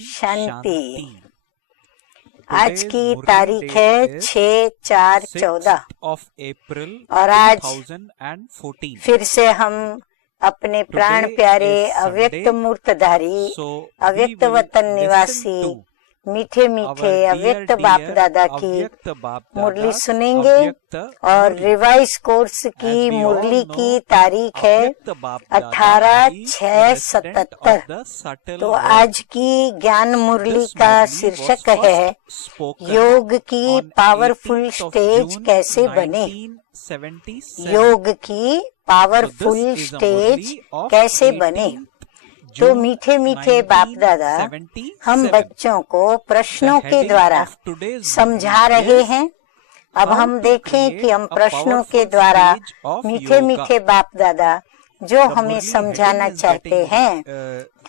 शांति। आज की तारीख है 6/4/14 और आज फिर से हम अपने प्राण प्यारे अव्यक्त मूर्तधारी अव्यक्त वतन निवासी मीठे मीठे अव्यक्त बाप दादा की मुरली सुनेंगे और रिवाइज कोर्स की मुरली की तारीख है 18/6/77। तो आज की ज्ञान मुरली का शीर्षक है योग की पावरफुल स्टेज कैसे बने। योग की पावरफुल स्टेज कैसे बने। तो मीठे मीठे बाप दादा हम बच्चों को प्रश्नों के द्वारा समझा रहे हैं। अब हम देखें कि हम प्रश्नों के द्वारा मीठे मीठे बाप दादा जो हमें समझाना चाहते हैं,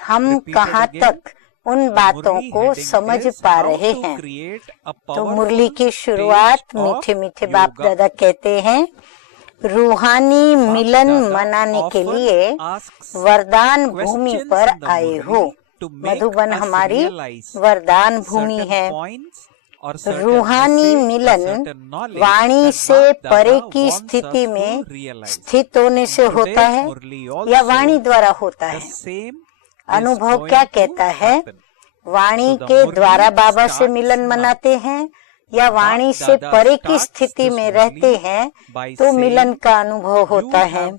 हम कहाँ तक उन बातों को समझ पा रहे हैं। तो मुरली की शुरुआत मीठे मीठे बाप दादा कहते हैं, रूहानी मिलन मनाने के लिए वरदान भूमि पर आए हो। मधुबन हमारी वरदान भूमि है। रूहानी मिलन वाणी से परे की स्थिति में स्थित होने से होता है या वाणी द्वारा होता है। अनुभव क्या कहता है, वाणी के द्वारा बाबा से मिलन मनाते हैं या वाणी से परे की स्थिति में रहते हैं तो मिलन का अनुभव होता है।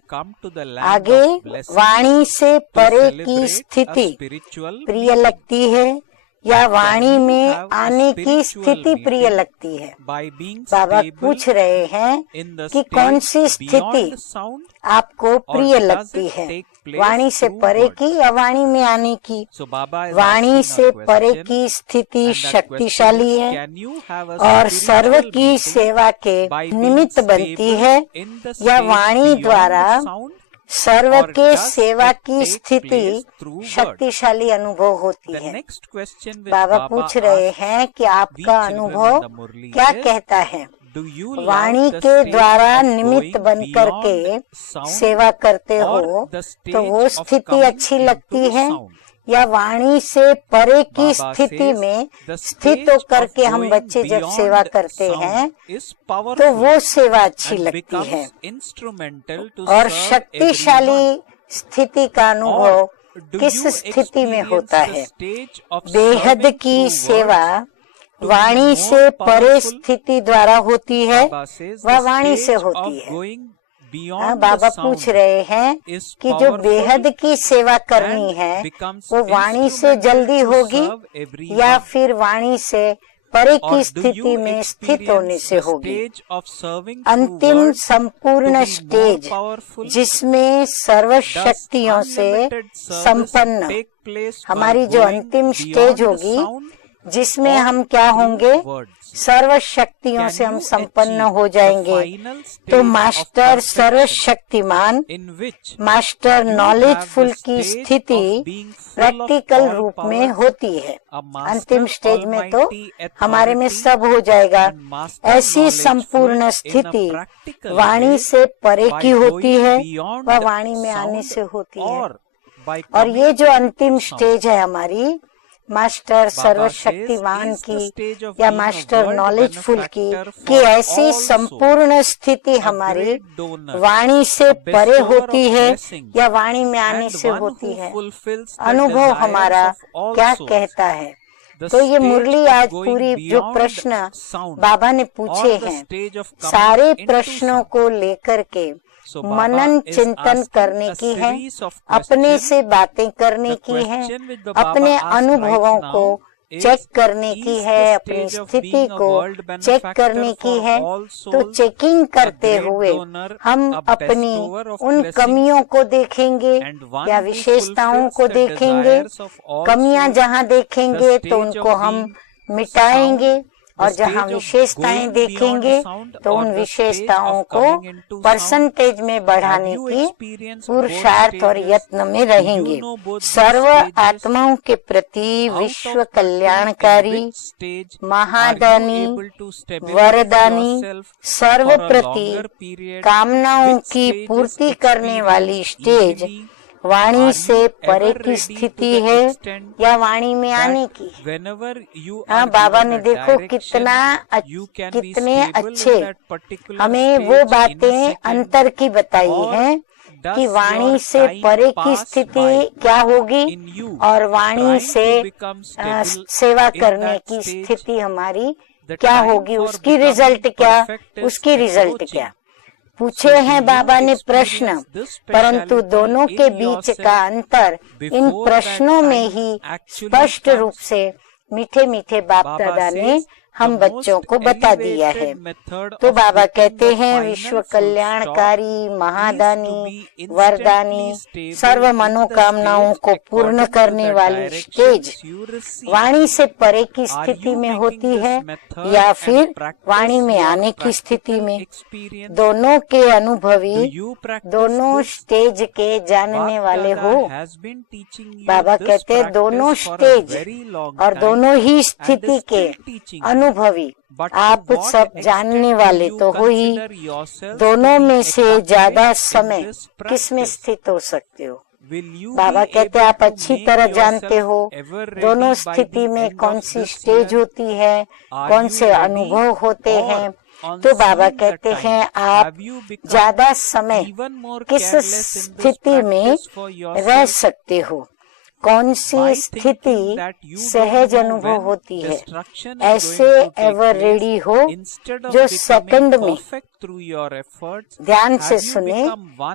आगे वाणी से परे की स्थिति प्रिय लगती है या वाणी में आने की स्थिति प्रिय लगती है। बाबा पूछ रहे हैं कि कौन सी स्थिति आपको प्रिय लगती है, वाणी से परे की या वाणी में आने की। वाणी से परे की स्थिति शक्तिशाली है और सर्व की सेवा के निमित्त बनती है या वाणी द्वारा सर्व के सेवा की स्थिति शक्तिशाली अनुभव होती है। बाबा पूछ रहे हैं कि आपका अनुभव क्या कहता है। वाणी के द्वारा निमित्त बनकर के सेवा करते हो तो वो स्थिति अच्छी लगती है या वाणी से परे की स्थिति में स्थित होकर के हम बच्चे जब सेवा करते हैं तो वो सेवा अच्छी लगती है। और शक्तिशाली स्थिति का अनुभव किस स्थिति में होता है। बेहद की सेवा वाणी से परे स्थिति द्वारा होती है, वह वाणी से होती है। बाबा पूछ रहे हैं कि जो बेहद की सेवा करनी है वो वाणी से जल्दी होगी या फिर वाणी से परे की स्थिति में स्थित होने से होगी। अंतिम संपूर्ण स्टेज जिसमें सर्व शक्तियों से संपन्न हमारी जो अंतिम स्टेज होगी जिसमें हम क्या होंगे, सर्व शक्तियों से हम संपन्न हो जाएंगे। तो मास्टर सर्वशक्तिमान, मास्टर नॉलेजफुल की स्थिति प्रैक्टिकल रूप में होती है। अंतिम स्टेज में तो हमारे में सब हो जाएगा। ऐसी संपूर्ण स्थिति वाणी से परे की होती है, वह वाणी में आने से होती है। और ये जो अंतिम स्टेज है हमारी मास्टर सर्वशक्तिमान की या मास्टर नॉलेजफुल की, कि ऐसी संपूर्ण स्थिति हमारी वाणी से परे होती है या वाणी में आने से होती है। अनुभव हमारा क्या कहता है। तो ये मुरली आज पूरी जो प्रश्न बाबा ने पूछे हैं, सारे प्रश्नों को लेकर के मनन चिंतन करने की है, अपने से बातें करने की है, अपने अनुभवों को चेक करने की है, अपनी स्थिति को चेक करने की है। तो चेकिंग करते हुए हम अपनी उन कमियों को देखेंगे या विशेषताओं को देखेंगे। कमियां जहां देखेंगे तो उनको हम मिटाएंगे और जहाँ विशेषताएं देखेंगे तो उन विशेषताओं को परसेंटेज में बढ़ाने की पुरुषार्थ और यत्न में रहेंगे। सर्व आत्माओं के प्रति विश्व कल्याणकारी, महादानी, वरदानी, सर्व प्रति कामनाओं की पूर्ति करने वाली स्टेज वाणी से परे की स्थिति है या वाणी में आने की। हाँ, बाबा ने देखो कितने अच्छे हमें वो बातें अंतर की बताई हैं कि वाणी से परे की स्थिति क्या होगी और वाणी से सेवा करने की स्थिति हमारी क्या होगी, उसकी रिजल्ट क्या। पूछे हैं बाबा ने प्रश्न, परंतु दोनों के बीच का अंतर इन प्रश्नों में ही स्पष्ट रूप से मीठे मीठे बाप दादा ने हम बच्चों को बता दिया है। तो बाबा कहते हैं विश्व कल्याणकारी, महादानी, वरदानी, सर्व मनोकामनाओं को पूर्ण करने वाली स्टेज वाणी से परे की स्थिति में होती है या फिर वाणी में आने की स्थिति में। दोनों के अनुभवी, दोनों स्टेज के जानने वाले हो। बाबा कहते हैं दोनों स्टेज और दोनों ही स्थिति के अनुभवी आप सब जानने वाले तो हो ही। दोनों में से ज्यादा समय किस में स्थित हो सकते हो? बाबा कहते हैं आप अच्छी तरह जानते हो दोनों स्थिति में कौन सी स्टेज होती है, कौन से अनुभव होते हैं। तो बाबा कहते हैं आप ज्यादा समय किस स्थिति में रह सकते हो, कौन सी स्थिति सहज अनुभव होती है। ऐसे एवर रेडी हो जो सेकंड में, ध्यान से सुने,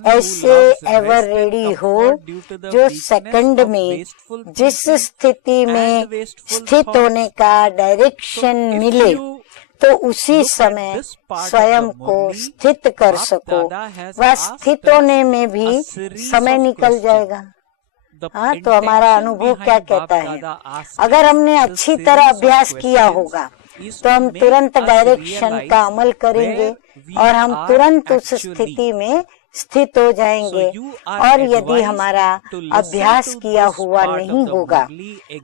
ऐसे एवर रेडी हो जो सेकंड में जिस स्थिति में स्थित होने का डायरेक्शन मिले तो उसी समय स्वयं को स्थित कर सको। वह स्थित होने में भी समय निकल जाएगा। हाँ, तो हमारा अनुभव क्या कहता है? अगर हमने अच्छी तरह अभ्यास किया होगा तो हम तुरंत डायरेक्शन का अमल करेंगे और हम तुरंत उस स्थिति में स्थित हो जाएंगे। और यदि हमारा अभ्यास किया हुआ नहीं होगा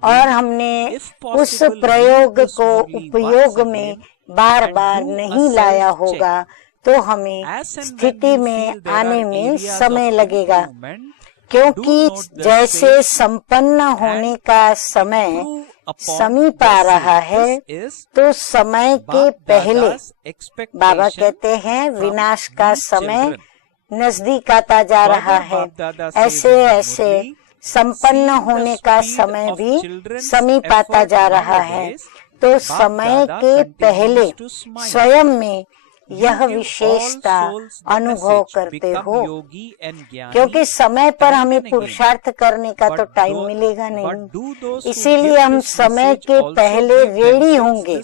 और हमने उस प्रयोग को उपयोग में बार बार नहीं लाया होगा तो हमें स्थिति में आने में समय लगेगा। क्योंकि जैसे संपन्न होने का समय समीप आ रहा है तो समय के पहले बाबा कहते हैं विनाश का समय नजदीक आता जा रहा है। ऐसे ऐसे संपन्न होने का समय भी समीप आता जा रहा है। तो समय के पहले स्वयं में यह विशेषता अनुभव करते हो, क्योंकि समय पर हमें पुरुषार्थ करने का तो टाइम मिलेगा नहीं। इसीलिए हम समय के पहले रेडी होंगे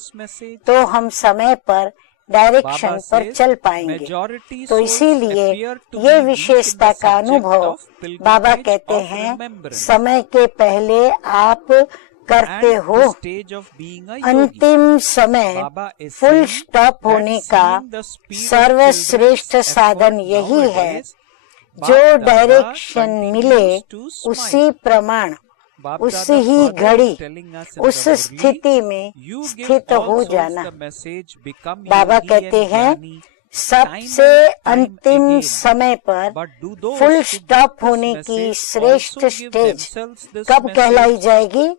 तो हम समय पर डायरेक्शन पर चल पाएंगे। तो इसीलिए ये विशेषता का अनुभव बाबा कहते हैं समय के पहले आप करते हो। अंतिम समय फुल स्टॉप होने का सर्वश्रेष्ठ साधन यही है, जो डायरेक्शन मिले उसी प्रमाण उसी ही घड़ी उस स्थिति में स्थित हो जाना। बाबा कहते हैं सबसे अंतिम समय पर फुल स्टॉप होने की श्रेष्ठ स्टेज कब कहलाई जाएगी?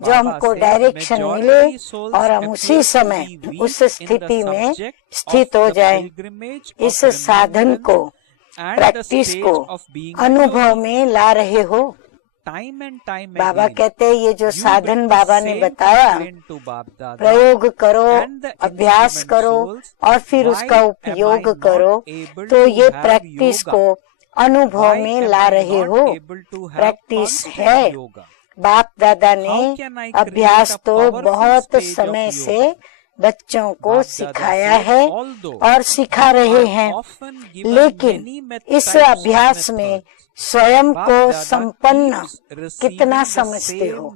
जो हमको डायरेक्शन मिले और हम उसी समय उस स्थिति में स्थित हो जाए। इस साधन को, प्रैक्टिस को अनुभव में ला रहे हो। बाबा कहते हैं ये जो साधन बाबा ने बताया, प्रयोग करो, अभ्यास करो और फिर उसका उपयोग करो, तो ये प्रैक्टिस को अनुभव में ला रहे हो। प्रैक्टिस है। बाप दादा ने अभ्यास तो बहुत समय से बच्चों को सिखाया है और सिखा रहे हैं, लेकिन इस अभ्यास में स्वयं को संपन्न कितना समझते हो?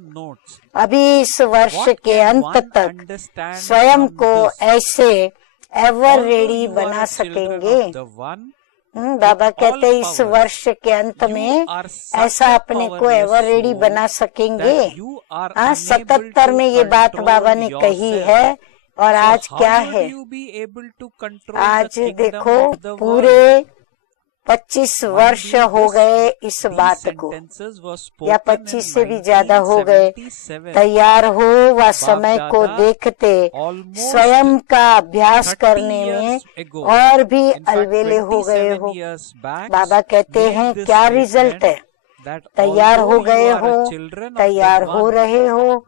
अभी इस वर्ष के अंत तक स्वयं को ऐसे एवर रेडी बना सकेंगे? बाबा कहते हैं इस वर्ष के अंत में ऐसा अपने को एवर रेडी बना सकेंगे? 77 में ये बात बाबा ने कही है और आज क्या है? आज देखो पूरे 25 वर्ष हो गए इस बात को, या 25 से भी ज्यादा हो गए। तैयार हो व समय को देखते स्वयं का अभ्यास करने में और भी अलबेले हो गए हो। बाबा कहते हैं क्या रिजल्ट है? तैयार हो गए हो, तैयार हो रहे हो,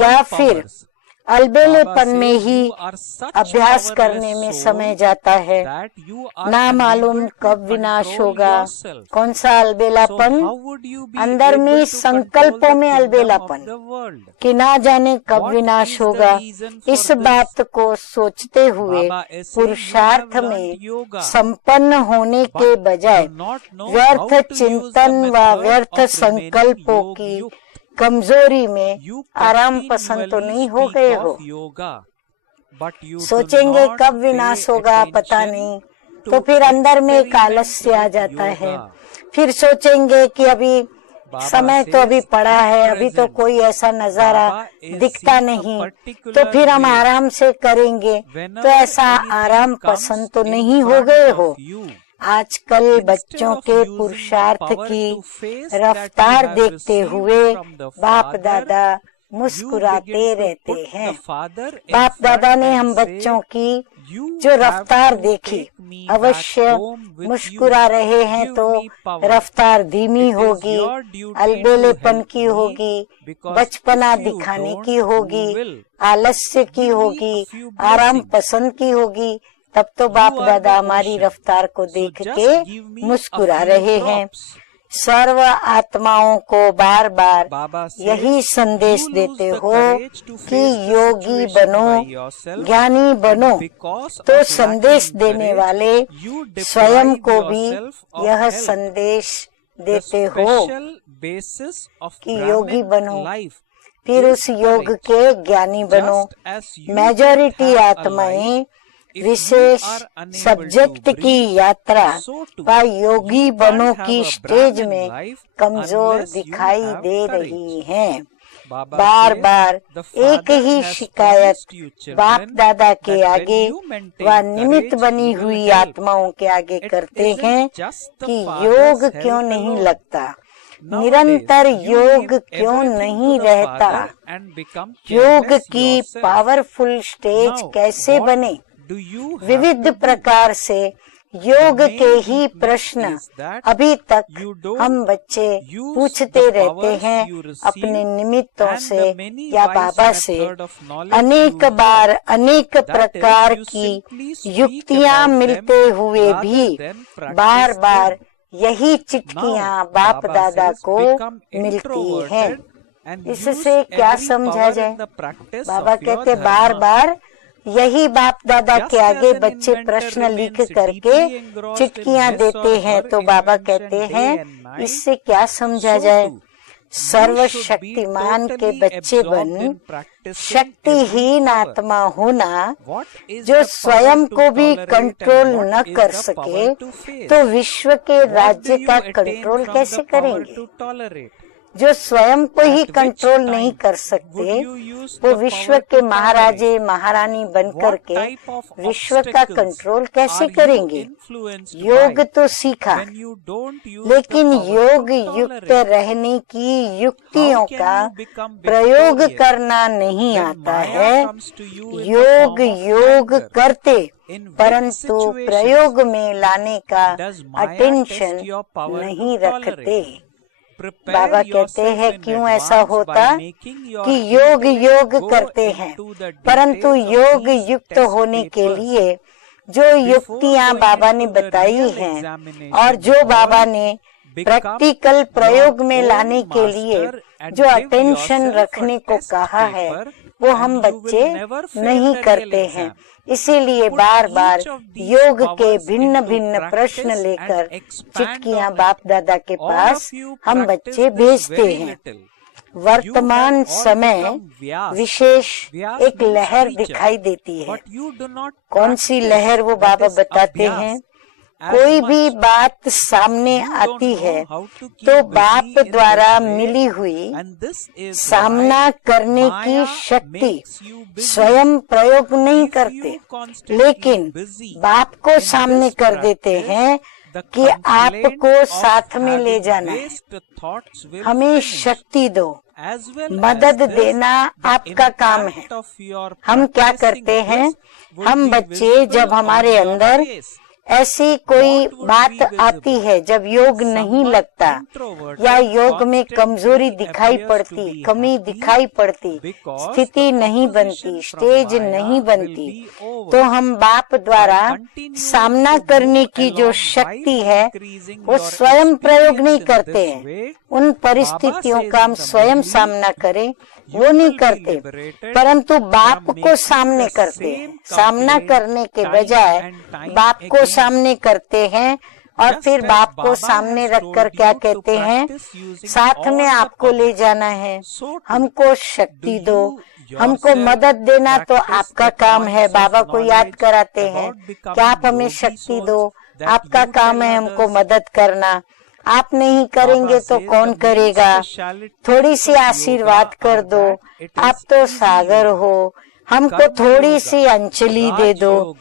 या फिर अलबेलेपन में ही अभ्यास करने में समय जाता है। ना मालूम कब विनाश होगा। कौन सा अलबेलापन? अंदर में संकल्पों में अलबेलापन कि ना जाने कब विनाश होगा। इस बात को सोचते हुए पुरुषार्थ में संपन्न होने के बजाय व्यर्थ चिंतन व व्यर्थ संकल्पों की कमजोरी में आराम पसंद तो नहीं हो गए हो। सोचेंगे कब विनाश होगा पता नहीं, तो फिर अंदर में एक आलस्य आ जाता है। फिर सोचेंगे कि अभी समय तो अभी पड़ा है, अभी तो कोई ऐसा नजारा दिखता नहीं, तो फिर हम आराम से करेंगे। तो ऐसा आराम पसंद तो नहीं हो गए हो। आजकल बच्चों के पुरुषार्थ की रफ्तार देखते हुए बाप दादा मुस्कुराते रहते हैं। बाप दादा ने हम बच्चों की जो रफ्तार देखी, अवश्य मुस्कुरा रहे हैं तो रफ्तार धीमी होगी, अलबेलेपन की होगी, बचपना दिखाने की होगी, आलस्य की होगी, आराम पसंद की होगी। तब तो बाप दादा हमारी रफ्तार को देख के मुस्कुरा रहे हैं। सर्व आत्माओं को बार बार यही संदेश देते हो कि योगी बनो, ज्ञानी बनो। तो संदेश देने वाले स्वयं को भी यह संदेश देते हो कि योगी बनो, फिर उस योग के ज्ञानी बनो। मेजॉरिटी आत्माएं विशेष सब्जेक्ट की यात्रा व योगी बनो की स्टेज में कमजोर दिखाई दे रही हैं। बार बार एक ही शिकायत बाप दादा के आगे व निमित्त बनी हुई आत्माओं के आगे करते हैं कि योग क्यों नहीं लगता, निरंतर योग क्यों नहीं रहता, योग की पावरफुल स्टेज कैसे बने। विविध प्रकार से योग के ही प्रश्न अभी तक हम बच्चे पूछते रहते हैं अपने निमित्तों से या बाबा से। अनेक बार अनेक प्रकार की युक्तियां मिलते हुए भी बार बार यही चिट्ठियां बाप दादा को मिलती हैं। इससे क्या समझा जाए? बाबा कहते बार बार यही बाप दादा के आगे बच्चे प्रश्न लिख करके चिट्ठियां देते हैं। तो बाबा कहते हैं इससे क्या समझा जाए? सर्वशक्तिमान के बच्चे बन शक्तिहीन आत्मा होना जो स्वयं को भी कंट्रोल न कर सके, तो विश्व के राज्य का कंट्रोल कैसे करेंगे? जो स्वयं को ही कंट्रोल नहीं कर सकते, वो विश्व के महाराजे महारानी बनकर के विश्व का कंट्रोल कैसे करेंगे? योग तो सीखा, लेकिन योग युक्त रहने की युक्तियों का प्रयोग करना नहीं आता है। योग योग करते, परंतु प्रयोग में लाने का अटेंशन नहीं रखते। बाबा कहते हैं क्यों ऐसा होता कि योग योग करते हैं, परंतु योग युक्त होने के लिए जो युक्तियां बाबा ने बताई हैं और जो बाबा ने प्रैक्टिकल प्रयोग में लाने के लिए जो अटेंशन रखने को कहा है, वो हम बच्चे नहीं करते हैं। इसीलिए बार बार योग के भिन्न भिन्न प्रश्न लेकर चिट्ठियां बाप दादा के पास हम बच्चे भेजते हैं। वर्तमान समय विशेष एक लहर दिखाई देती है। कौन सी लहर? वो बाबा बताते हैं कोई भी बात सामने आती है तो बाप द्वारा मिली हुई सामना करने की शक्ति स्वयं प्रयोग नहीं करते, लेकिन बाप को सामने कर देते हैं कि आपको साथ में ले जाना है, हमें शक्ति दो, मदद देना आपका काम है। हम क्या करते हैं, हम बच्चे जब हमारे अंदर ऐसी कोई बात आती है, जब योग नहीं लगता या योग में कमजोरी दिखाई पड़ती, कमी दिखाई पड़ती, स्थिति नहीं बनती, स्टेज नहीं बनती, तो हम बाप द्वारा सामना करने की जो शक्ति है वो स्वयं प्रयोग नहीं करते हैं। उन परिस्थितियों का हम स्वयं सामना करें वो नहीं करते, परंतु बाप को सामने करते हैं। सामना करने के बजाय बाप को सामने करते हैं और फिर बाप को सामने रखकर क्या कहते हैं, साथ में आपको ले जाना है, हमको शक्ति दो, हमको मदद देना तो आपका काम है। बाबा को याद कराते हैं कि आप हमें शक्ति दो, आपका काम है हमको मदद करना, आप नहीं करेंगे तो कौन करेगा, थोड़ी सी आशीर्वाद कर दो, आप तो सागर हो, हमको थोड़ी सी अंजलि दे दो।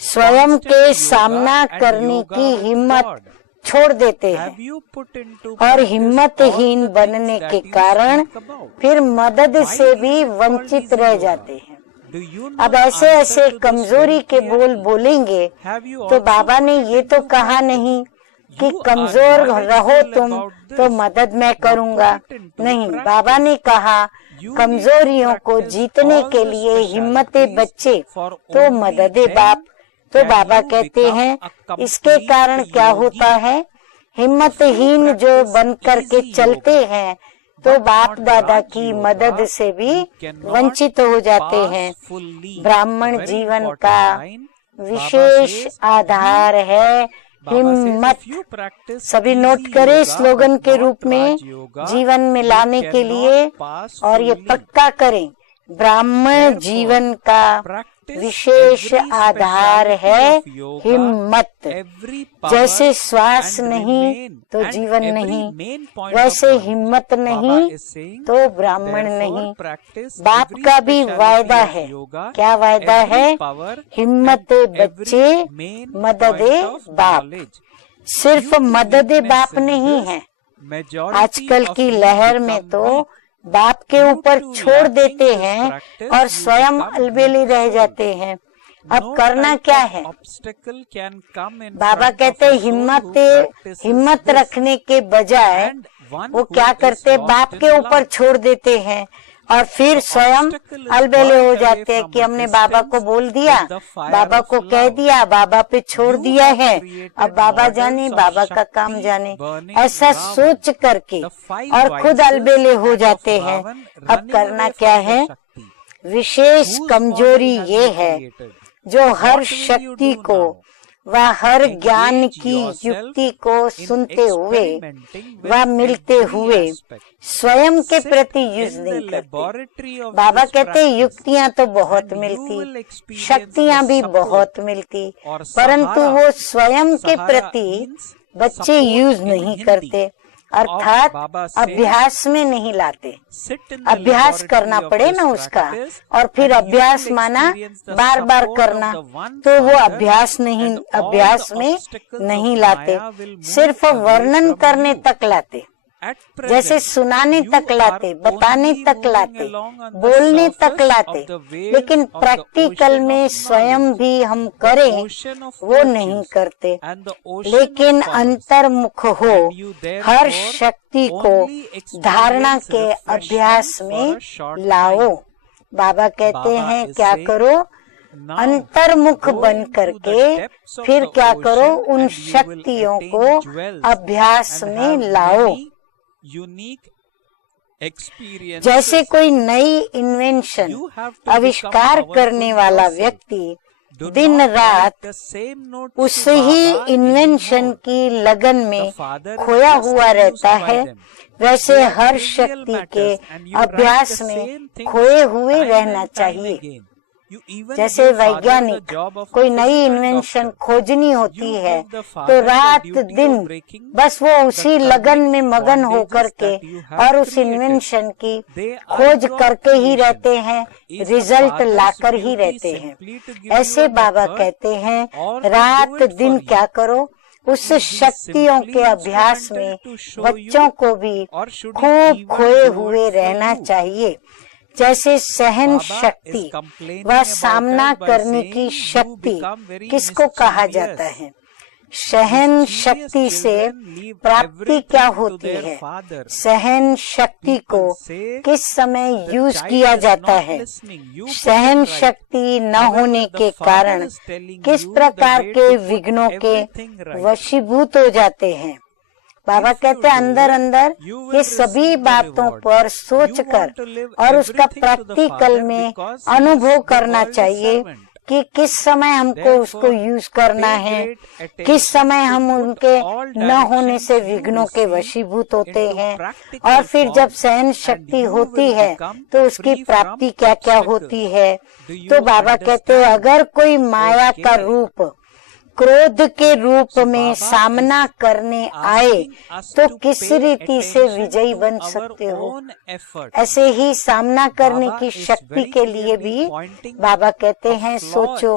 स्वयं के सामना करने की हिम्मत छोड़ देते हैं और हिम्मतहीन बनने के कारण फिर मदद से भी वंचित रह जाते हैं। अब ऐसे ऐसे कमजोरी के बोल बोलेंगे तो बाबा ने ये तो कहा नहीं कि कमजोर रहो तुम तो मदद मैं करूंगा, नहीं, बाबा ने कहा कमजोरियों को जीतने के लिए हिम्मते बच्चे तो मददे बाप। तो बाबा कहते हैं इसके कारण क्या होता है, हिम्मतहीन जो बन कर के चलते हैं तो बाप दादा की मदद से भी वंचित हो जाते हैं। ब्राह्मण जीवन का विशेष आधार है हिम्मत। सभी नोट करें स्लोगन के रूप में जीवन में लाने के लिए, और ये पक्का करें, ब्राह्मण जीवन का विशेष आधार है हिम्मत। जैसे श्वास नहीं तो जीवन नहीं, वैसे हिम्मत नहीं तो ब्राह्मण नहीं। बाप का भी वायदा है, क्या वायदा है, हिम्मत बच्चे मददे बाप। सिर्फ मददे बाप नहीं है, आजकल की लहर में तो बाप के ऊपर छोड़ देते हैं और स्वयं अलबेले रह जाते हैं। अब करना क्या है, बाबा कहते हिम्मत रखने के बजाय वो क्या करते, बाप के ऊपर छोड़ देते हैं और फिर स्वयं अलबेले हो जाते हैं कि हमने बाबा को बोल दिया, बाबा को कह दिया, बाबा पे छोड़ दिया है, अब बाबा जाने, बाबा का काम जाने, ऐसा सोच करके और खुद अलबेले हो जाते हैं। अब करना क्या है, विशेष कमजोरी ये है जो हर शक्ति को व हर ज्ञान की युक्ति को सुनते हुए व मिलते हुए स्वयं के प्रति यूज नहीं करते। बाबा कहते युक्तियाँ तो बहुत मिलती, शक्तियाँ भी बहुत मिलती, परंतु वो स्वयं के प्रति बच्चे यूज नहीं करते, अर्थात अभ्यास में नहीं लाते। अभ्यास करना पड़े ना उसका, और फिर अभ्यास माना बार बार करना, तो वो अभ्यास में नहीं लाते, सिर्फ वर्णन करने तक लाते, जैसे सुनाने तक लाते, बताने तक लाते, बोलने तक लाते, लेकिन प्रैक्टिकल में स्वयं भी हम करें वो नहीं करते। लेकिन अंतर्मुख हो, हर शक्ति को धारणा के अभ्यास में लाओ। बाबा कहते हैं क्या करो, अंतर्मुख बन करके फिर क्या करो, उन शक्तियों को अभ्यास में लाओ। जैसे कोई नई इन्वेंशन आविष्कार करने वाला व्यक्ति दिन रात उस ही इन्वेंशन की लगन में खोया हुआ रहता है, वैसे हर शक्ति के अभ्यास में खोए हुए रहना चाहिए। जैसे वैज्ञानिक कोई नई इन्वेंशन खोजनी होती है तो रात दिन बस वो उसी लगन में मगन होकर के और उस इन्वेंशन की खोज करके ही रहते हैं, रिजल्ट लाकर ही रहते हैं। ऐसे बाबा कहते हैं रात दिन क्या करो, उस शक्तियों के अभ्यास में बच्चों को भी खूब खोए हुए रहना चाहिए। जैसे सहन शक्ति व सामना करने की शक्ति किसको कहा जाता है? सहन शक्ति से प्राप्ति क्या होती है? सहन शक्ति को किस समय यूज किया जाता है? सहन शक्ति न होने के कारण किस प्रकार के विघ्नों के वशीभूत हो जाते हैं? बाबा कहते हैं अंदर अंदर ये सभी बातों पर सोचकर और उसका प्रैक्टिकल में अनुभव करना चाहिए कि किस समय हमको उसको यूज करना है, किस समय हम उनके न होने से विघ्नों के वशीभूत होते हैं, और फिर जब सहन शक्ति होती है तो उसकी प्राप्ति क्या क्या होती है। तो बाबा कहते हैं अगर कोई माया का रूप क्रोध के रूप में सामना करने आए तो किस रीति से विजयी बन सकते हो? ऐसे ही सामना करने की शक्ति के लिए भी बाबा कहते हैं सोचो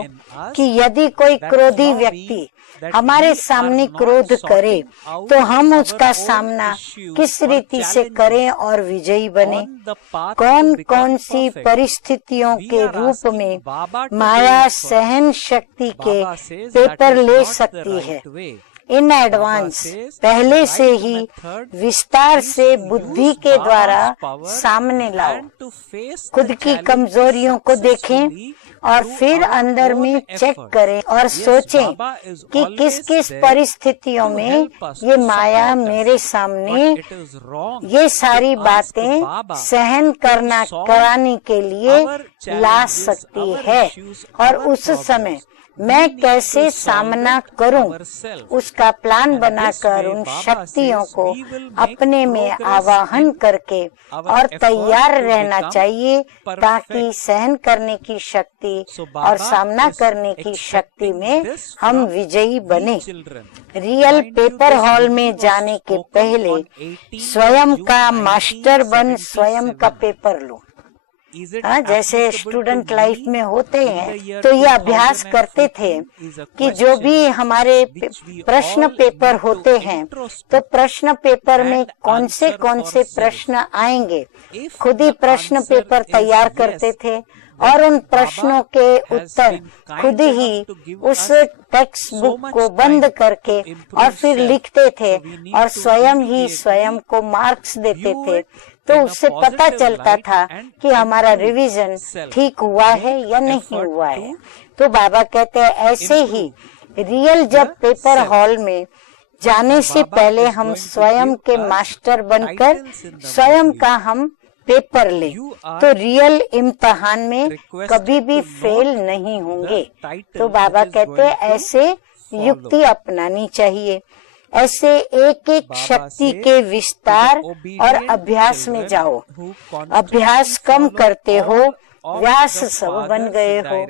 कि यदि कोई क्रोधी व्यक्ति हमारे सामने क्रोध करे तो हम उसका सामना किस रीति से करें और विजयी बने। कौन कौन सी परिस्थितियों के रूप में माया सहन शक्ति के पेपर ले सकती है, इन एडवांस पहले से ही विस्तार से बुद्धि के द्वारा सामने लाओ। खुद की कमजोरियों को देखें और फिर अंदर में चेक करें और सोचें कि किस किस परिस्थितियों में ये माया मेरे सामने ये सारी बातें सहन कराने के लिए ला सकती है, और उस समय मैं कैसे सामना करूं, उसका प्लान बनाकर उन शक्तियों को अपने में आवाहन करके और तैयार रहना चाहिए ताकि सहन करने की शक्ति और सामना करने की शक्ति में हम विजयी बने। रियल पेपर हॉल में जाने के पहले स्वयं का मास्टर बन स्वयं का पेपर लो। जैसे स्टूडेंट लाइफ में होते हैं तो ये अभ्यास करते थे कि जो भी हमारे प्रश्न पेपर होते हैं तो प्रश्न पेपर में कौन से प्रश्न आएंगे, खुद ही प्रश्न पेपर तैयार करते थे और उन प्रश्नों के उत्तर खुद ही उस टेक्स्ट बुक को बंद करके और फिर लिखते थे और स्वयं ही स्वयं को मार्क्स देते थे। तो उससे पता चलता था कि हमारा रिवीजन ठीक हुआ है या नहीं हुआ है। तो बाबा कहते हैं ऐसे ही रियल जब पेपर हॉल में जाने से पहले हम स्वयं के मास्टर बनकर स्वयं का हम पेपर ले तो रियल इम्तिहान में कभी भी फेल नहीं होंगे। तो बाबा कहते हैं ऐसे युक्ति अपनानी चाहिए। ऐसे एक एक शक्ति के विस्तार और अभ्यास में जाओ। अभ्यास कम करते हो व्यास सब बन गए हो।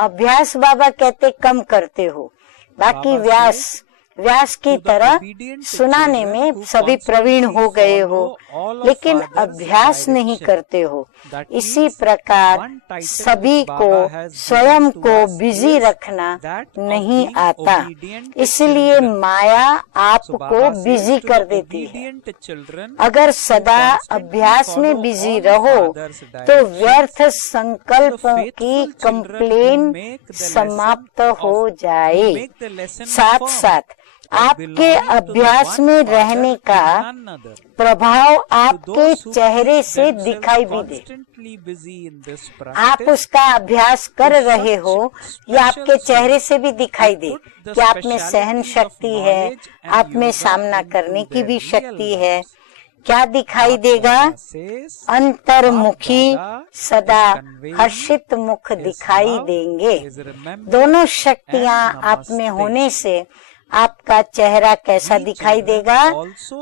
अभ्यास बाबा कहते कम करते हो, बाकी व्यास की तरह सुनाने में सभी प्रवीण हो गए हो, लेकिन अभ्यास नहीं करते हो। इसी प्रकार सभी को स्वयं को बिजी रखना नहीं आता, इसलिए माया आपको बिजी कर देती है। अगर सदा अभ्यास में बिजी रहो तो व्यर्थ संकल्पों की कंप्लेन समाप्त हो जाए। साथ साथ आपके अभ्यास में रहने का प्रभाव आपके चेहरे से दिखाई भी दे। आप उसका अभ्यास कर रहे हो या आपके चेहरे से भी दिखाई दे कि आप में सहन शक्ति है, आप में सामना करने की भी शक्ति है। क्या दिखाई देगा? अंतर्मुखी सदा हर्षित मुख दिखाई देंगे। दोनों शक्तियाँ आप में होने से आपका चेहरा कैसा दिखाई देगा?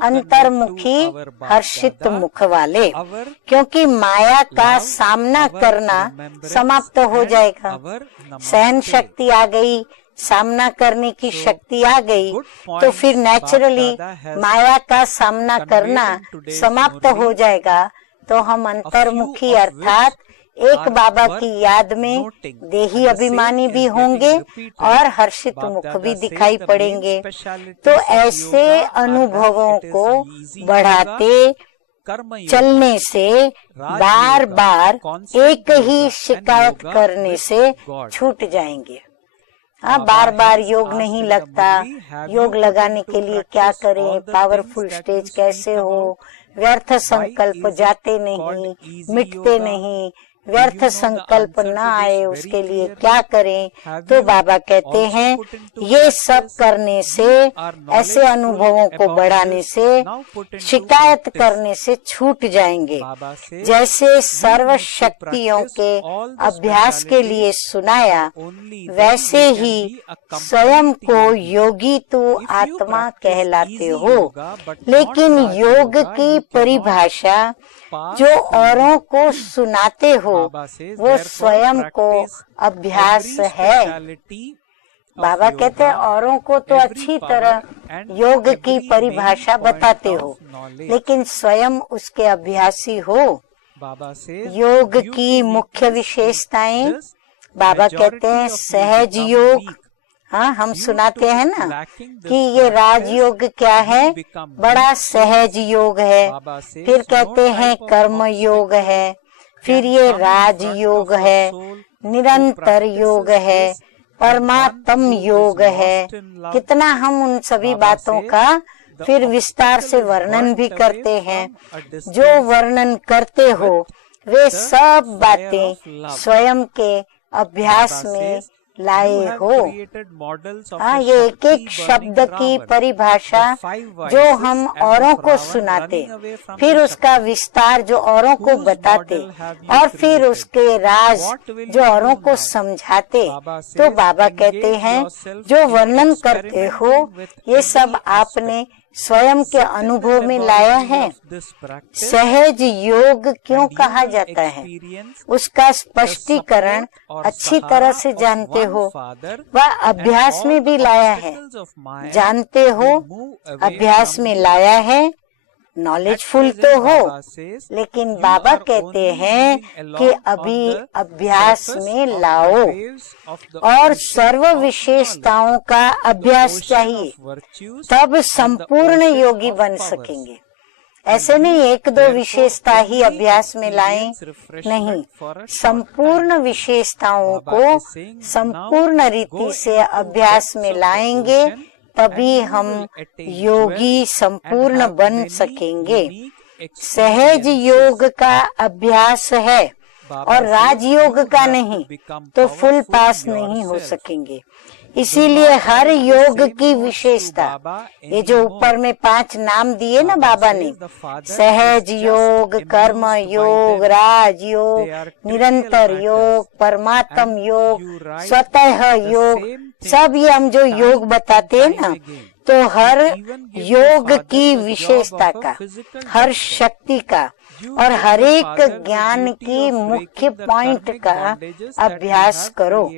अंतर्मुखी हर्षित मुख वाले, क्योंकि माया का सामना करना समाप्त हो जाएगा। सहन शक्ति आ गई, सामना करने की शक्ति आ गई, तो फिर नेचुरली माया का सामना करना समाप्त हो जाएगा। तो हम अंतर्मुखी अर्थात एक बाबा की याद में देही अभिमानी भी होंगे और हर्षित मुख भी दिखाई पड़ेंगे। तो ऐसे अनुभवों को बढ़ाते चलने से बार बार एक ही शिकायत करने से छूट जाएंगे। हाँ, बार बार योग नहीं लगता, योग लगाने के लिए क्या करें, पावरफुल स्टेज कैसे हो, व्यर्थ संकल्प जाते नहीं, मिटते नहीं, व्यर्थ संकल्प न आए उसके लिए क्या करें। तो बाबा कहते हैं ये सब करने से, ऐसे अनुभवों को बढ़ाने से, शिकायत करने से छूट जाएंगे। जैसे सर्व शक्तियों के अभ्यास के लिए सुनाया, वैसे ही स्वयं को योगी तो आत्मा कहलाते हो। लेकिन योग की परिभाषा जो औरों को सुनाते हो वो स्वयं को अभ्यास है। बाबा कहते हैं औरों को तो अच्छी तरह योग की परिभाषा बताते हो, लेकिन स्वयं उसके अभ्यासी हो। योग की मुख्य विशेषताएं बाबा कहते हैं सहज योग। हाँ, हम सुनाते हैं ना कि ये राजयोग क्या है, बड़ा सहज योग है। फिर कहते हैं कर्म योग है, फिर ये राजयोग है, निरंतर योग है, परमात्म योग है। कितना हम उन सभी बातों का फिर विस्तार से वर्णन भी करते हैं। जो वर्णन करते हो वे सब बातें स्वयं के अभ्यास में लाए हो। हाँ, ये एक एक शब्द की परिभाषा जो हम औरों को सुनाते, फिर उसका विस्तार जो औरों को बताते, और फिर उसके राज जो औरों को समझाते। तो बाबा कहते हैं जो वर्णन करते हो ये सब आपने स्वयं के अनुभव में लाया है। सहज योग क्यों कहा जाता है उसका स्पष्टीकरण अच्छी तरह से जानते हो, वह अभ्यास में भी लाया है। जानते हो, अभ्यास में लाया है, नॉलेजफुल तो हो, लेकिन बाबा कहते हैं कि अभी अभ्यास में लाओ और सर्व विशेषताओं का अभ्यास चाहिए, तब संपूर्ण योगी बन सकेंगे। ऐसे नहीं एक दो विशेषता ही अभ्यास में लाएं, नहीं, संपूर्ण विशेषताओं को संपूर्ण रीति से अभ्यास में लाएंगे, तभी हम योगी संपूर्ण बन सकेंगे। सहज योग का अभ्यास है और राजयोग का नहीं, तो फुल पास नहीं हो सकेंगे। इसीलिए हर योग की विशेषता, ये जो ऊपर में 5 नाम दिए ना बाबा ने, सहज योग, कर्म योग, राज योग, निरंतर योग, परमात्म योग, स्वतः योग, सब ये हम जो योग बताते हैं ना, तो हर योग की विशेषता का, हर शक्ति का और हर एक ज्ञान की मुख्य पॉइंट का अभ्यास करो।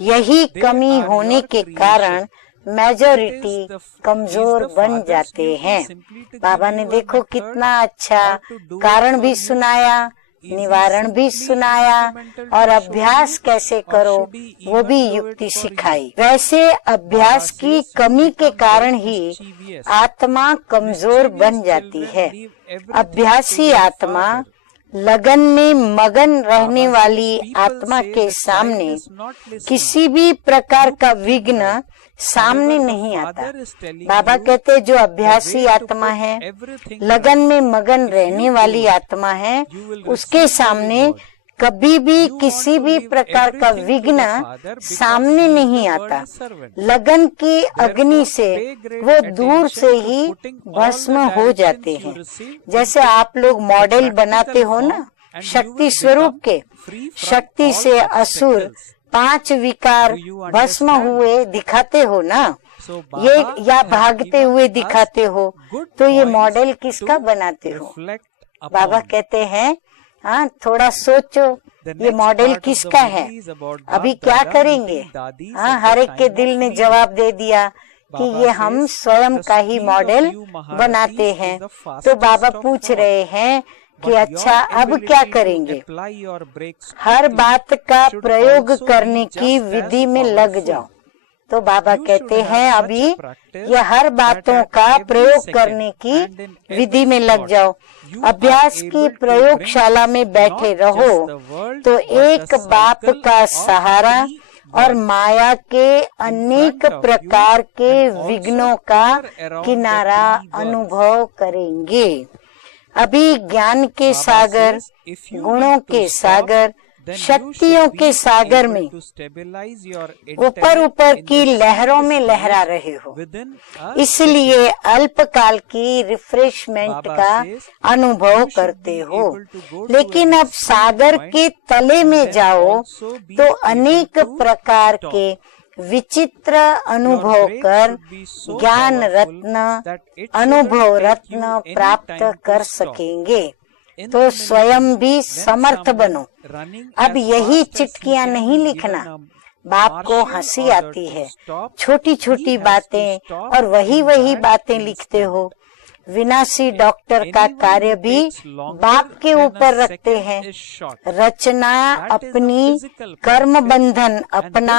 यही कमी होने के कारण मेजॉरिटी कमजोर बन जाते हैं। बाबा ने देखो कितना अच्छा कारण भी सुनाया, निवारण भी सुनाया और अभ्यास कैसे करो वो भी युक्ति सिखाई। वैसे अभ्यास की कमी के कारण ही आत्मा कमजोर बन जाती है। अभ्यासी आत्मा लगन में मगन रहने वाली आत्मा के सामने किसी भी प्रकार का विघ्न सामने नहीं आता। बाबा कहते जो अभ्यासी आत्मा है, लगन में मगन रहने वाली आत्मा है, उसके सामने कभी भी किसी भी प्रकार का विघ्न सामने नहीं आता। लगन की अग्नि से वो दूर से ही भस्म हो जाते हैं। जैसे आप लोग मॉडल बनाते हो ना शक्ति स्वरूप के, शक्ति से असुर 5 विकार भस्म हुए दिखाते हो ना, ये या भागते हुए दिखाते हो, तो ये मॉडल किसका बनाते हो? बाबा कहते हैं हाँ थोड़ा सोचो ये मॉडल किसका है, अभी क्या करेंगे? हाँ, हर एक के दिल ने जवाब दे दिया कि ये हम स्वयं का ही मॉडल बनाते हैं। तो बाबा पूछ रहे हैं कि अच्छा अब क्या करेंगे, हर बात का प्रयोग करने की विधि में लग जाओ। तो बाबा कहते हैं अभी ये हर बातों का प्रयोग करने की विधि में लग जाओ। अभ्यास की प्रयोगशाला में बैठे रहो तो एक बाप का सहारा और माया के अनेक प्रकार के विघ्नों का किनारा अनुभव करेंगे। अभी ज्ञान के सागर, गुणों के सागर, शक्तियों के सागर में ऊपर ऊपर की लहरों में लहरा रहे हो, इसलिए अल्पकाल की रिफ्रेशमेंट का अनुभव करते हो। लेकिन अब सागर के तले में जाओ तो अनेक प्रकार के विचित्र अनुभव कर ज्ञान रत्न, अनुभव रत्न प्राप्त कर सकेंगे। तो स्वयं भी समर्थ बनो। अब यही चिट्ठियां नहीं लिखना। बाप को हंसी आती है, छोटी छोटी बातें और वही बातें लिखते हो। विनाशी डॉक्टर का कार्य भी बाप के ऊपर रखते हैं। रचना अपनी, कर्म बंधन अपना,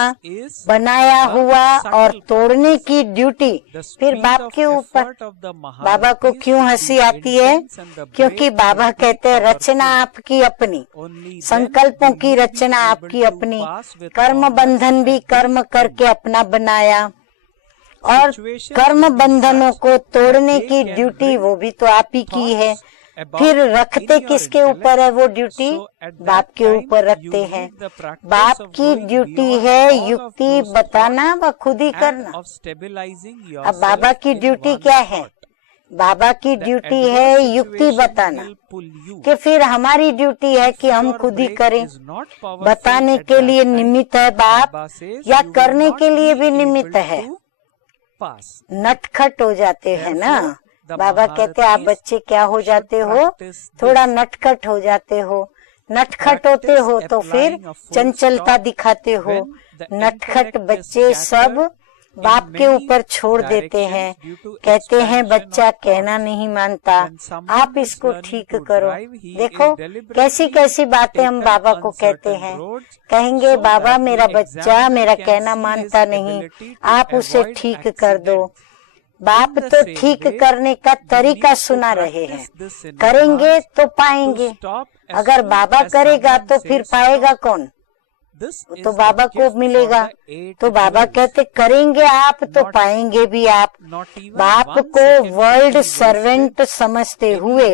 बनाया हुआ और तोड़ने की ड्यूटी फिर बाप के ऊपर। बाबा को क्यों हंसी आती है? क्योंकि बाबा कहते हैं रचना आपकी अपनी, संकल्पों की रचना आपकी अपनी, कर्म बंधन भी कर्म करके अपना बनाया और कर्म बंधनों को तोड़ने की ड्यूटी वो भी तो आप ही की है। फिर रखते किसके ऊपर है वो ड्यूटी? बाप के ऊपर रखते हैं। बाप की ड्यूटी है युक्ति बताना व खुद ही करना। अब बाबा की ड्यूटी क्या है? बाबा की ड्यूटी है युक्ति बताना, कि फिर हमारी ड्यूटी है कि हम खुद ही करें। बताने के लिए निमित्त है बाप या करने के लिए भी निमित्त है? नटखट हो जाते हैं ना। बाबा कहते हैं आप बच्चे क्या हो जाते हो? थोड़ा नटखट हो जाते हो। नटखट होते हो तो फिर चंचलता दिखाते हो। नटखट बच्चे सब बाप के ऊपर छोड़ देते हैं। कहते हैं बच्चा कहना नहीं मानता, आप इसको ठीक करो। देखो कैसी कैसी बातें हम बाबा को कहते हैं। कहेंगे बाबा मेरा बच्चा मेरा कहना मानता नहीं, आप उसे ठीक कर दो। बाप तो ठीक करने का तरीका सुना रहे हैं। करेंगे तो पाएंगे। अगर बाबा करेगा तो फिर पाएगा कौन? तो बाबा को मिलेगा। तो बाबा कहते करेंगे आप तो पाएंगे भी आप। बाप को वर्ल्ड सर्वेंट समझते हुए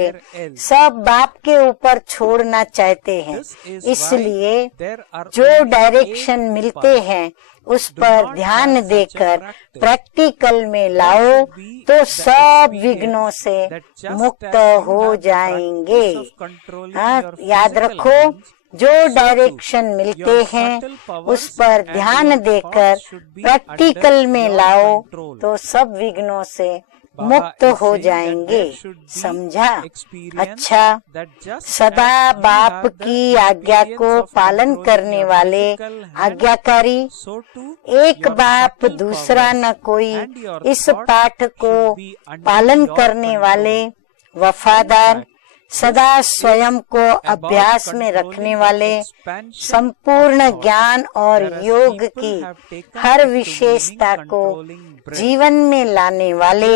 सब बाप के ऊपर छोड़ना चाहते हैं। इसलिए जो डायरेक्शन मिलते हैं उस पर ध्यान देकर प्रैक्टिकल में लाओ तो सब विघ्नों से मुक्त हो जाएंगे। याद रखो जो डायरेक्शन मिलते हैं उस पर ध्यान देकर प्रैक्टिकल में लाओ तो सब विघ्नों से मुक्त हो जाएंगे। समझा? अच्छा, सदा बाप की आज्ञा को पालन करने वाले आज्ञाकारी, एक बाप दूसरा न कोई, इस पाठ को पालन करने वाले वफादार, सदा स्वयं को अभ्यास में रखने वाले, संपूर्ण ज्ञान और योग की हर विशेषता को जीवन में लाने वाले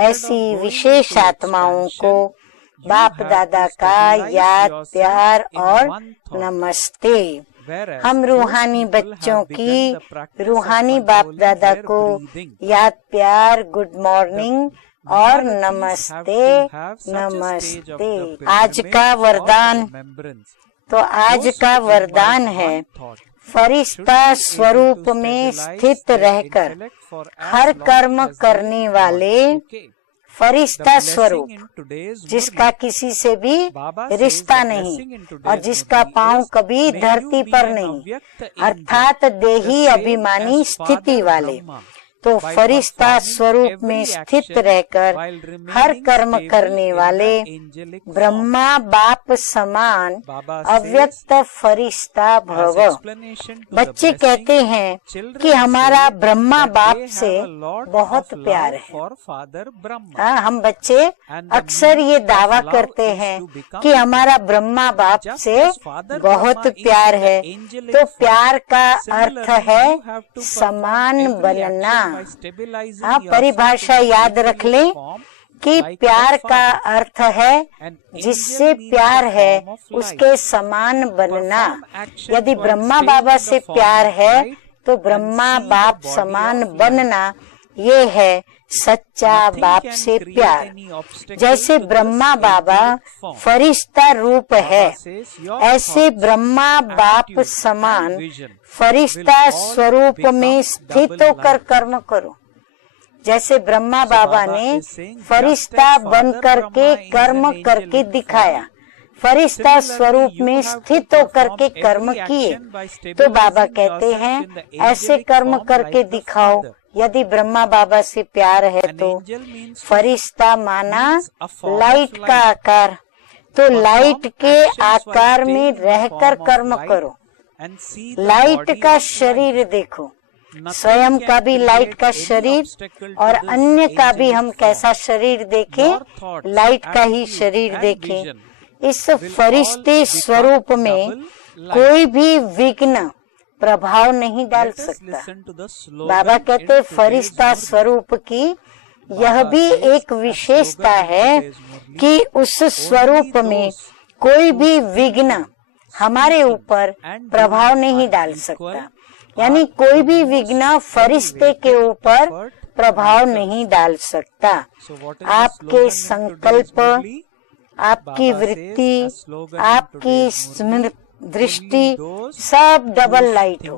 ऐसी विशेष आत्माओं को बाप दादा का याद प्यार और नमस्ते। हम रूहानी बच्चों की रूहानी बाप दादा को याद प्यार, गुड मॉर्निंग और नमस्ते नमस्ते। आज का वरदान, तो आज का वरदान है फरिश्ता स्वरूप में स्थित रहकर हर कर्म करने वाले फरिश्ता स्वरूप, जिसका किसी से भी रिश्ता नहीं और जिसका पांव कभी धरती पर नहीं, अर्थात देही अभिमानी स्थिति वाले, तो फरिश्ता स्वरूप में स्थित रहकर हर कर्म करने वाले ब्रह्मा बाप समान अव्यक्त फरिश्ता भव। बच्चे कहते हैं कि हमारा ब्रह्मा बाप से बहुत प्यार है। हाँ, हम बच्चे अक्सर ये दावा करते हैं कि हमारा ब्रह्मा बाप से बहुत प्यार है। तो प्यार का अर्थ है समान बनना। हाँ, परिभाषा याद रख लें कि प्यार का अर्थ है जिससे प्यार है उसके समान बनना। यदि ब्रह्मा बाबा से प्यार है तो ब्रह्मा बाप समान बनना, ये है सच्चा बाप से प्यार। जैसे ब्रह्मा बाबा फरिश्ता रूप है, ऐसे ब्रह्मा बाप समान फरिश्ता स्वरूप में स्थित होकर कर्म करो। जैसे ब्रह्मा बाबा ने फरिश्ता बन करके कर्म करके दिखाया, फरिश्ता स्वरूप में स्थित होकर के कर्म किए, तो बाबा कहते हैं ऐसे कर्म करके दिखाओ। यदि ब्रह्मा बाबा से प्यार है तो फरिश्ता माना लाइट का आकार, तो लाइट के आकार में रहकर कर्म करो। लाइट का शरीर देखो, स्वयं का भी लाइट का शरीर और अन्य का भी हम कैसा शरीर देखें, लाइट का ही शरीर देखें। इस फरिश्ते स्वरूप में कोई भी विघ्न प्रभाव नहीं डाल सकता। बाबा कहते फरिश्ता स्वरूप की यह भी एक विशेषता है कि उस स्वरूप में कोई भी विघ्न हमारे ऊपर प्रभाव नहीं डाल सकता। यानी कोई भी विघ्न फरिश्ते के ऊपर प्रभाव नहीं डाल सकता। आपके संकल्प, आपकी वृत्ति, आपकी दृष्टि सब डबल लाइट हो।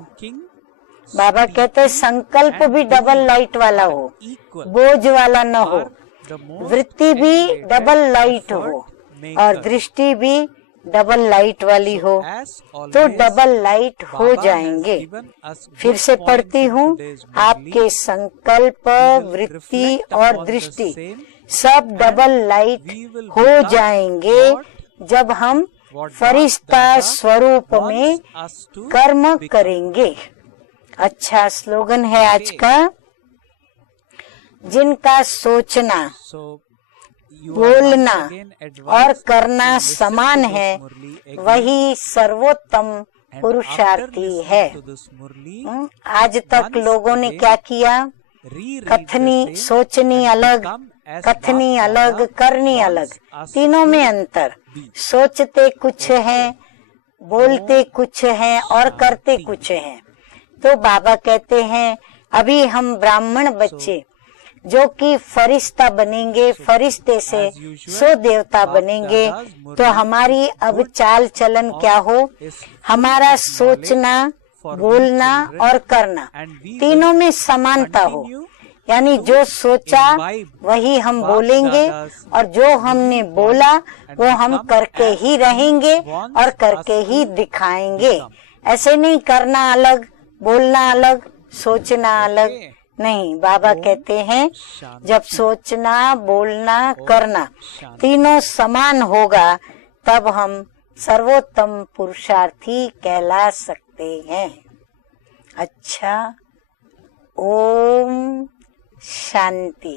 बाबा कहते हैं संकल्प भी डबल लाइट वाला हो, बोझ वाला न हो, वृत्ति भी डबल लाइट हो और दृष्टि भी डबल लाइट वाली हो, तो डबल लाइट हो जाएंगे। फिर से पढ़ती हूँ, आपके संकल्प, वृत्ति और दृष्टि सब डबल लाइट हो जाएंगे जब हम फरिश्ता स्वरूप में कर्म करेंगे। अच्छा स्लोगन है आज का, जिनका सोचना, बोलना और करना समान है वही सर्वोत्तम पुरुषार्थी है। आज तक लोगों ने क्या किया, कथनी सोचनी अलग, कथनी अलग, करनी अलग, तीनों में अंतर। सोचते कुछ हैं, बोलते कुछ हैं और करते कुछ हैं। तो बाबा कहते हैं अभी हम ब्राह्मण बच्चे जो कि फरिश्ता बनेंगे, फरिश्ते से सो देवता बनेंगे, तो हमारी अब चाल चलन क्या हो, हमारा सोचना, बोलना और करना तीनों में समानता हो। यानी जो सोचा वही हम बोलेंगे और जो हमने बोला वो हम करके ही रहेंगे और करके ही दिखाएंगे। ऐसे नहीं करना अलग, बोलना अलग, सोचना अलग नहीं। बाबा कहते हैं जब सोचना, बोलना, करना तीनों समान होगा तब हम सर्वोत्तम पुरुषार्थी कहला सकते हैं। अच्छा, ओम शांति।